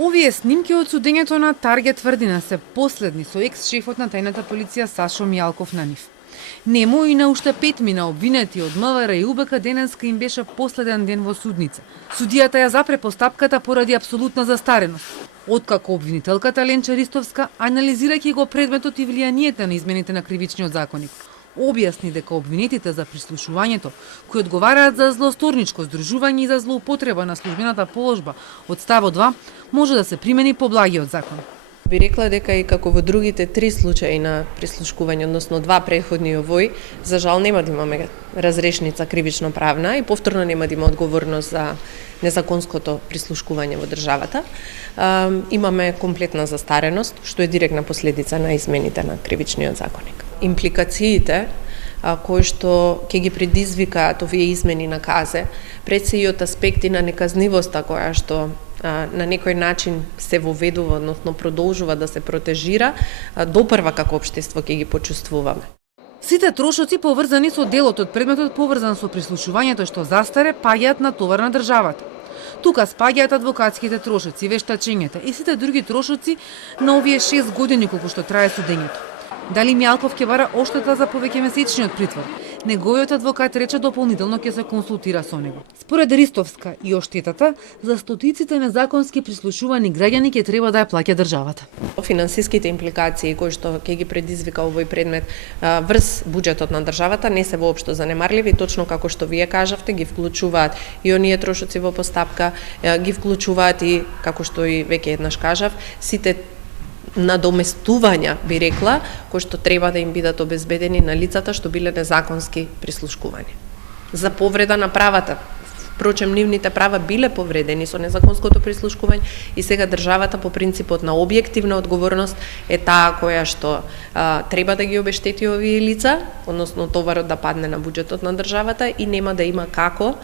Овие снимки од судењето на Таргет тврдина се последни со екс-шефот на тајната полиција Сашо Мијалков на нив. Нему и на уште 5 мина обвинети од МВР и УБК денеска им беше последен ден во судница. Судијата ја запре постапката поради апсолутна застареност. Откако обвинителката Ленча Ристовска, анализирајќи го предметот и влијанието на измените на кривичниот законник, објасни дека обвинетите за прислушувањето, кои одговараат за злосторничко здружување и за злоупотреба на службената положба од ставот 2, може да се примени поблагиот закон. Би рекла дека и како во другите 3 случаи на прислушкување, односно 2 претходни овој, за жал нема да имаме разрешница кривично правна и повторно нема да има одговорност за незаконското прислушкување во државата. Имаме комплетна застареност, што е директна последица на измените на кривичниот законник. Импликациите кои што ќе ги предизвикаат овие измени на КАЗе, пред се и од аспекти на неказнивоста која што на некој начин се воведува, односно продолжува да се протежира, допрва како општество ќе ги почувствуваме. Сите трошоци поврзани со делот од предметот поврзан со прислушувањето што застаре паѓаат на товар на државата. Тука спаѓаат адвокатските трошоци, вештачењата и сите други трошоци на овие 6 години колку што трае судењето. Дали Мијалков ќе бара оштета за повеќе месечниот притвор? Неговиот адвокат рече дополнително ќе се консултира со него. Според Ристовска и оштетата, за стотиците незаконски прислушувани граѓани ќе треба да ја плаќа државата. Финансиските импликации кои што ќе ги предизвика овој предмет врз буџетот на државата не се воопшто занемарливи, точно како што вие кажавте, ги вклучуваат и оние трошоци во постапка, ги вклучуваат и, како што и веќе еднаш кажав, сите надоместувања, би рекла, кои што треба да им бидат обезбедени на лицата што биле незаконски прислушкувани. За повреда на правата. Впрочем, нивните права биле повредени со незаконското прислушкување и сега државата по принципот на објективна одговорност е таа која што треба да ги обештети овие лица, односно товарот да падне на буџетот на државата и нема да има како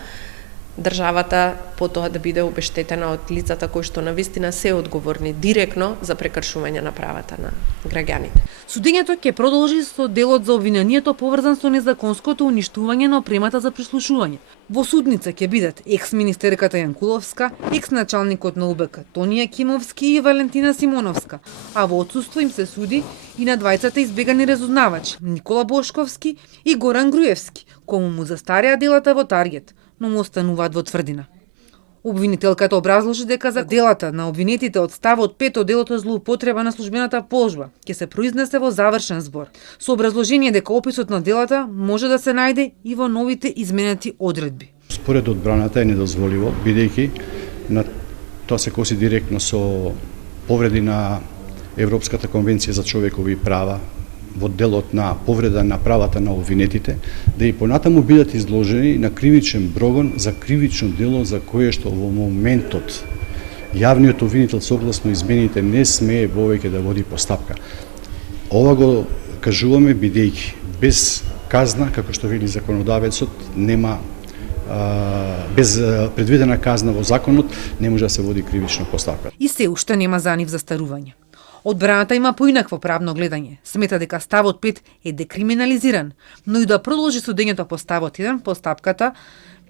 државата потоа да биде обештетена од лицата кои што навистина се одговорни директно за прекршување на правата на граѓаните. Судењето ќе продолжи со делот за обвинението поврзан со незаконското уништување на опремата за прислушување. Во судница ќе бидат екс-министерката Јанкуловска, екс-началникот на УБК Тонија Кимовски и Валентина Симоновска, а во отсуство им се суди и на двајцата избегани разузнавачи Никола Бошковски и Горан Груевски, кому му застареа делата во Таргет, но му остануваат во тврдина. Обвинителката образложи дека за делата на обвинетите од ставот 5 од делото злоупотреба на службената положба ќе се произнесе во завршен збор, со образложение дека описот на делата може да се најде и во новите изменети одредби. Според одбраната е недозволиво, бидејќи тоа се коси директно со повреди на Европската конвенција за човекови права, во делот на повреда на правата на обвинетите, да и понатаму бидат изложени на кривичен прогон за кривично дело за кое што во моментот јавниот обвинител согласно измените не смее вовеќе да води постапка. Ова го кажуваме бидејќи без казна, како што вели законодавецот, нема без предвидена казна во законот не може да се води кривична постапка. И се уште нема за нив застарување. Одбраната има поинакво правно гледање. Смета дека ставот 5 е декриминализиран, но и да продолжи судењето по ставот 1, постапката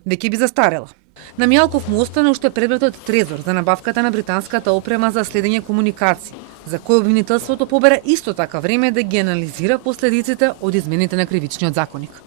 веќе би застарела. На Мијалков му остана уште предметот Трезор за набавката на британската опрема за следење комуникации, за кој обвинителството побера исто така време да ги анализира последиците од измените на кривичниот законник.